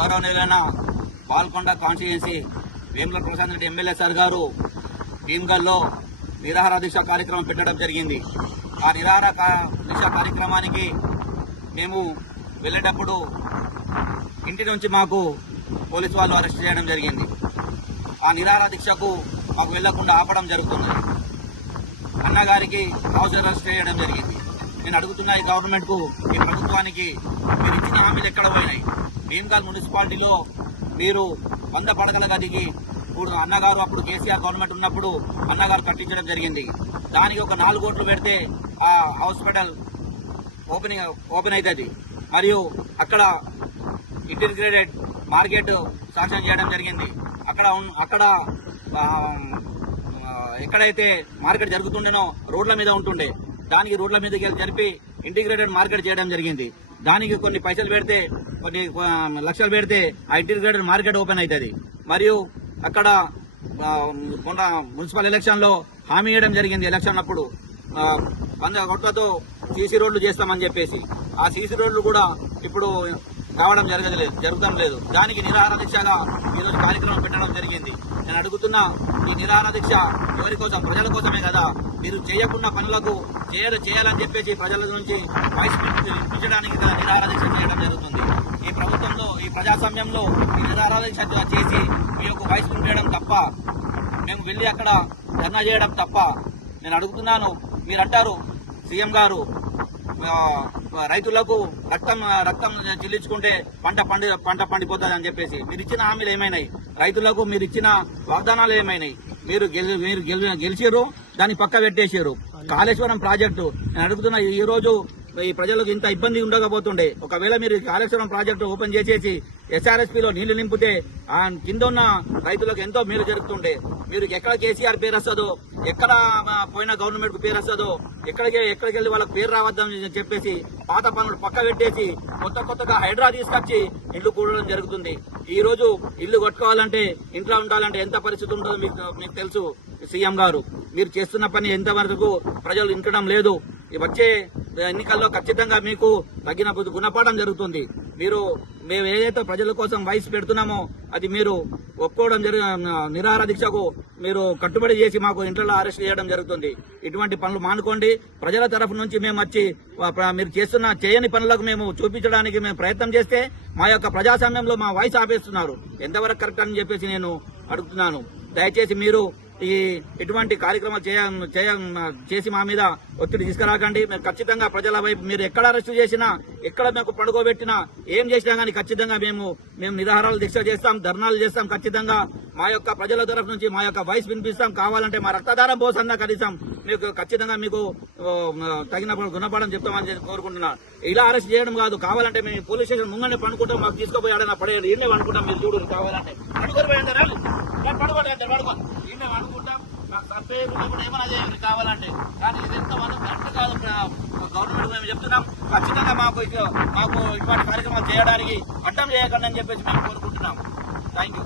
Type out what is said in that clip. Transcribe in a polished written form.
గౌరవనీయులైన Palakonda constituency Vemula Prashanth Reddy MLA sir గారు భీమ్గల్లో నిరాహార దీక్ష కార్యక్రమం పెట్టడం జరిగింది. ఆ నిరాహార దీక్ష కార్యక్రమానికి మేము వెళ్ళేటప్పుడు ఇంటి నుంచి మాకు పోలీసు వాళ్ళు అరెస్ట్ చేయడం జరిగింది. ఆ నిరాహార దీక్షకు మాకు వెళ్లకుండా ఆపడం జరుగుతుంది. అన్నగారికి హౌస్ అరెస్ట్ చేయడం జరిగింది. నేను అడుగుతున్నా ఈ గవర్నమెంట్ కు, ఈ ప్రభుత్వానికి, మీరు ఇచ్చిన హామీలు ఎక్కడ పోయినాయి? భీమ్గల్ మున్సిపాలిటీలో మీరు 100 పడకల గదికి అన్నగారు అప్పుడు కేసీఆర్ గవర్నమెంట్ ఉన్నప్పుడు అన్నగారు కట్టించడం జరిగింది. దానికి ఒక 4 కోట్లు పెడితే ఆ హాస్పిటల్ ఓపెన్ అవుతుంది. మరియు అక్కడ ఇంటిగ్రేటెడ్ మార్కెట్ శాంక్షన్ చేయడం జరిగింది. అక్కడ ఎక్కడైతే మార్కెట్ జరుగుతుండేనో రోడ్ల మీద ఉంటుండే, దానికి రోడ్ల మీదకి జరిపి ఇంటిగ్రేటెడ్ మార్కెట్ చేయడం జరిగింది. దానికి కొన్ని పైసలు పెడితే, కొన్ని లక్షలు పెడితే ఆ ఇంటిగ్రేటెడ్ మార్కెట్ ఓపెన్ అవుతుంది. మరియు అక్కడ మొన్న మున్సిపల్ ఎలక్షన్ లో హామీ ఇవ్వడం జరిగింది. ఎలక్షన్ అప్పుడు 100 కోట్లతో సీసీ రోడ్లు చేస్తామని చెప్పేసి ఆ సీసీ రోడ్లు కూడా ఇప్పుడు కావడం జరుగుతాం లేదు. దానికి నిరాహార దీక్షగా ఈరోజు కార్యక్రమం పెట్టడం జరిగింది. నేను అడుగుతున్నా, ఈ నిరాహార దీక్ష ఎవరి కోసం? ప్రజల కోసమే కదా. మీరు చేయకున్న పనులకు చేయాలని చెప్పేసి ప్రజల నుంచి వాయిస్ వినిపించడానికి నిరాహార దీక్ష చేయడం జరుగుతుంది. ఈ ప్రభుత్వంలో, ఈ ప్రజాస్వామ్యంలో ఈ నిరాహార దీక్ష చేసి మీ యొక్క వాయిస్ వినిపించడం తప్ప, మేము వెళ్ళి అక్కడ ధర్నా చేయడం తప్ప. నేను అడుగుతున్నాను, మీరంటారు సీఎం గారు రైతులకు రక్తం చెల్లించుకుంటే పంట పండిపోతుంది అని చెప్పేసి. మీరు ఇచ్చిన హామీలు ఏమైనాయి? రైతులకు మీరు ఇచ్చిన వాగ్దానాలు ఏమైనాయి? మీరు గెలిచారు, దాన్ని పక్క పెట్టేశారు. కాళేశ్వరం ప్రాజెక్టు నేను అడుగుతున్నా, ఈ రోజు ఈ ప్రజలకు ఇంత ఇబ్బంది ఉండకపోతుండే. ఒకవేళ మీరు కాళేశ్వరం ప్రాజెక్టు ఓపెన్ చేసేసి ఎస్ఆర్ఎస్పీలో నీళ్లు నింపితే ఆ కింద ఉన్న రైతులకు ఎంతో మేలు జరుగుతుండే. మీరు ఎక్కడ కేసీఆర్ పేరు వస్తుందో, ఎక్కడ పోయిన గవర్నమెంట్ కు పేరు వస్తుందో, ఎక్కడికి వెళ్ళి వాళ్ళకి పేరు రావద్దని చెప్పేసి పాత పనులు పక్క పెట్టేసి కొత్తగా హైడ్రా తీసుకొచ్చి ఇల్లు కూడడం జరుగుతుంది. ఈ రోజు ఇల్లు కట్టుకోవాలంటే, ఇంట్లో ఉండాలంటే ఎంత పరిస్థితి ఉంటుందో మీకు తెలుసు. సీఎం గారు, మీరు చేస్తున్న పని ఎంతవరకు ప్రజలు వినడం లేదు. వచ్చే ఎన్నికల్లో ఖచ్చితంగా మీకు తగిన గుణపాఠం జరుగుతుంది. మేము ఏదైతే ప్రజల కోసం వాయిస్ పెడుతున్నామో అది మీరు ఒప్పుకోవడం నిరాహార దీక్షకు మీరు కట్టుబడి చేసి మాకు ఇంట్లో అరెస్ట్ చేయడం జరుగుతుంది. ఇటువంటి పనులు మానుకోండి. ప్రజల తరఫు నుంచి మేము వచ్చి మీరు చేయని పనులకు మేము చూపించడానికి మేము ప్రయత్నం చేస్తే మా యొక్క ప్రజాస్వామ్యంలో మా వాయిస్ ఆపేస్తున్నారు. ఎంతవరకు కరెక్ట్ అని చెప్పేసి నేను అడుగుతున్నాను. దయచేసి మీరు ఇటువంటి కార్యక్రమాలు చేసి మా మీద ఒత్తిడి తీసుకురాకండి. మేము ఖచ్చితంగా ప్రజల వైపు, మీరు ఎక్కడ అరెస్టు చేసినా, ఎక్కడ మేము పడుకోబెట్టినా, ఏం చేసినా కానీ ఖచ్చితంగా మేము నిరాహారాలు దీక్ష చేస్తాం, ధర్నాలు చేస్తాం. ఖచ్చితంగా మా యొక్క ప్రజల తరఫు నుంచి మా యొక్క వాయిస్ వినిపిస్తాం. కావాలంటే మా రక్తదారం పోసన్నా కనీసం మీకు ఖచ్చితంగా మీకు తగిన గుణపాఠం చెప్తామని కోరుకుంటున్నాను. ఇలా అరెస్ట్ చేయడం కాదు, కావాలంటే మేము పోలీస్ స్టేషన్ ముంగనే పండుకుంటాం. మాకు తీసుకుపోయి ఆడన పడేయండి, ఈయనే పండుకుంటాం. మీరు చూడు, కావాలంటే అనుకుంటాం. మాకు తప్పేప్పుడు ఏమైనా చేయండి కావాలంటే. కానీ ఇది ఎంత మనం కరెక్ట్ కాదు. గవర్నమెంట్ మేము చెప్తున్నాం, ఖచ్చితంగా మాకు ఇటువంటి కార్యక్రమాలు చేయడానికి అడ్డం చేయకండి అని చెప్పేసి మేము కోరుకుంటున్నాం. Thank you.